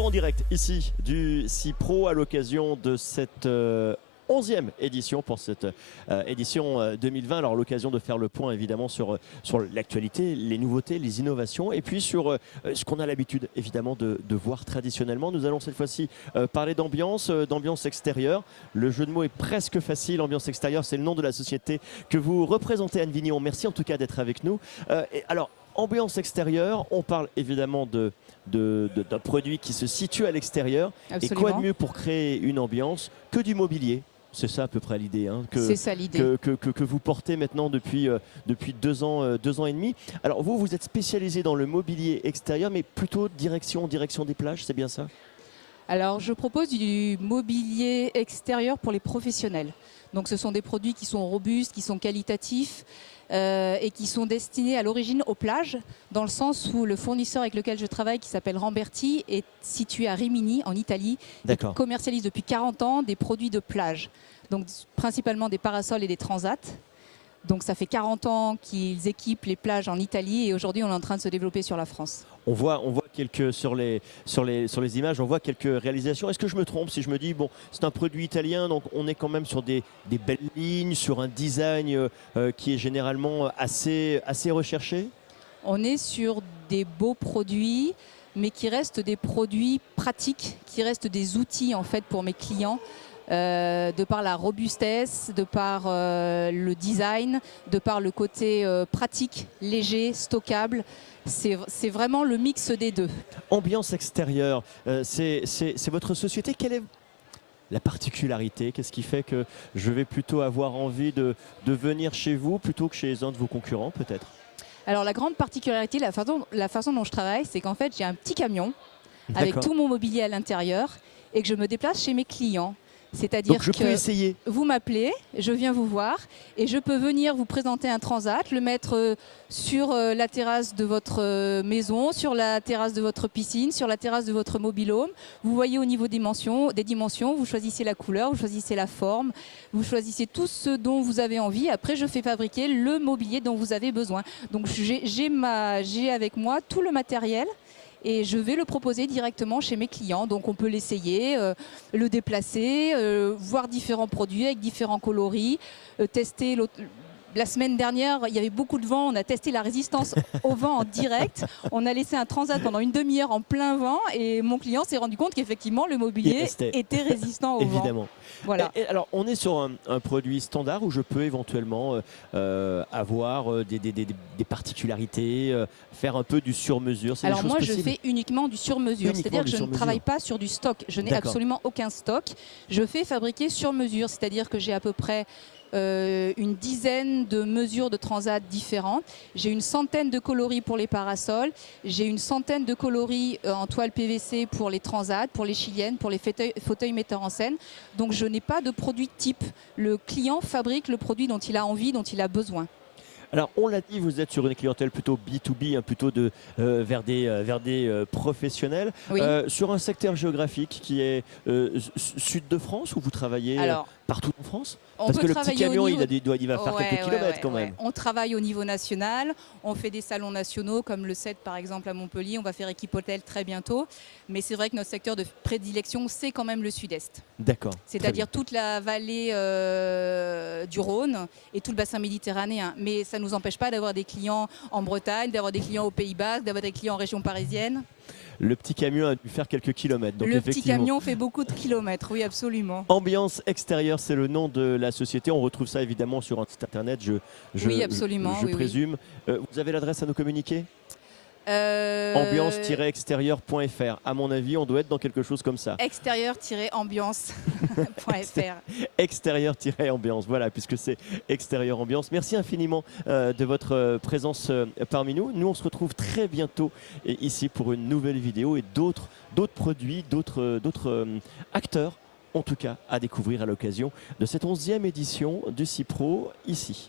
Toujours en direct ici du CIPRO à l'occasion de cette 11e édition pour cette édition 2020. Alors l'occasion de faire le point évidemment sur l'actualité, les nouveautés, les innovations et puis sur ce qu'on a l'habitude évidemment de voir traditionnellement. Nous allons cette fois-ci parler d'ambiance extérieure. Le jeu de mots est presque facile. Ambiance extérieure, c'est le nom de la société que vous représentez, Anne Vignon. Merci en tout cas d'être avec nous. Alors, ambiance extérieure, on parle évidemment d'un produit qui se situe à l'extérieur. Et quoi de mieux pour créer une ambiance que du mobilier? C'est ça à peu près l'idée, hein, que vous portez maintenant depuis 2 ans et demi. Alors vous êtes spécialisé dans le mobilier extérieur, mais plutôt direction des plages, c'est bien ça? Alors je propose du mobilier extérieur pour les professionnels. Donc ce sont des produits qui sont robustes, qui sont qualitatifs et qui sont destinés à l'origine aux plages, dans le sens où le fournisseur avec lequel je travaille, qui s'appelle Ramberti, est situé à Rimini en Italie et commercialise depuis 40 ans des produits de plage. Donc principalement des parasols et des transats. Donc ça fait 40 ans qu'ils équipent les plages en Italie et aujourd'hui on est en train de se développer sur la France. On voit quelques sur les images, on voit quelques réalisations. Est-ce que je me trompe si je me dis bon, c'est un produit italien, donc on est quand même sur des belles lignes, sur un design qui est généralement assez recherché? On est sur des beaux produits, mais qui restent des produits pratiques, qui restent des outils en fait pour mes clients. De par la robustesse, de par le design, de par le côté pratique, léger, stockable. C'est vraiment le mix des deux. Ambiance extérieure, c'est votre société. Quelle est la particularité? Qu'est-ce qui fait que je vais plutôt avoir envie de venir chez vous plutôt que chez un de vos concurrents peut-être? Alors la grande particularité, la façon dont je travaille, c'est qu'en fait j'ai un petit camion avec tout mon mobilier à l'intérieur et que je me déplace chez mes clients. C'est-à-dire que vous m'appelez, je viens vous voir et je peux venir vous présenter un transat, le mettre sur la terrasse de votre maison, sur la terrasse de votre piscine, sur la terrasse de votre mobil-home. Vous voyez au niveau des dimensions, vous choisissez la couleur, vous choisissez la forme, vous choisissez tout ce dont vous avez envie. Après, je fais fabriquer le mobilier dont vous avez besoin. Donc j'ai avec moi tout le matériel. Et je vais le proposer directement chez mes clients. Donc on peut l'essayer, le déplacer, voir différents produits avec différents coloris, tester la semaine dernière, il y avait beaucoup de vent, on a testé la résistance au vent en direct. On a laissé un transat pendant une demi-heure en plein vent et mon client s'est rendu compte qu'effectivement le mobilier était résistant au vent. Voilà. Et alors on est sur un produit standard où je peux éventuellement avoir des particularités, faire un peu du sur-mesure. Alors moi je fais uniquement du sur-mesure, c'est-à-dire que je ne travaille pas sur du stock, je n'ai absolument aucun stock. Je fais fabriquer sur mesure, c'est-à-dire que j'ai à peu près une dizaine de mesures de transat différentes. J'ai une centaine de coloris pour les parasols. J'ai une centaine de coloris en toile PVC pour les transats, pour les chiliennes, pour les fauteuils metteurs en scène. Donc je n'ai pas de produit type. Le client fabrique le produit dont il a envie, dont il a besoin. Alors on l'a dit, vous êtes sur une clientèle plutôt B2B, hein, plutôt vers des professionnels. Oui. Sur un secteur géographique qui est sud de France, où vous travaillez partout en France? Parce que le petit camion, il va faire quelques kilomètres quand même. On travaille au niveau national, on fait des salons nationaux comme le 7 par exemple à Montpellier, on va faire Équipe Hôtel très bientôt. Mais c'est vrai que notre secteur de prédilection, c'est quand même le sud-est. D'accord. C'est-à-dire toute la vallée du Rhône et tout le bassin méditerranéen. Mais ça ne nous empêche pas d'avoir des clients en Bretagne, d'avoir des clients au Pays Basque, d'avoir des clients en région parisienne. Le petit camion a dû faire quelques kilomètres. Donc le petit camion fait beaucoup de kilomètres, oui absolument. Ambiance extérieure, c'est le nom de la société. On retrouve ça évidemment sur un site internet, oui, absolument, je présume. Vous avez l'adresse à nous communiquer? Ambiance-extérieur.fr. À mon avis, on doit être dans quelque chose comme ça. Extérieur-ambiance.fr. Extérieur-ambiance, voilà, puisque c'est extérieur ambiance. Merci infiniment de votre présence parmi nous. Nous, on se retrouve très bientôt ici pour une nouvelle vidéo et d'autres produits, d'autres acteurs, en tout cas, à découvrir à l'occasion de cette 11e édition du CIPRO ici.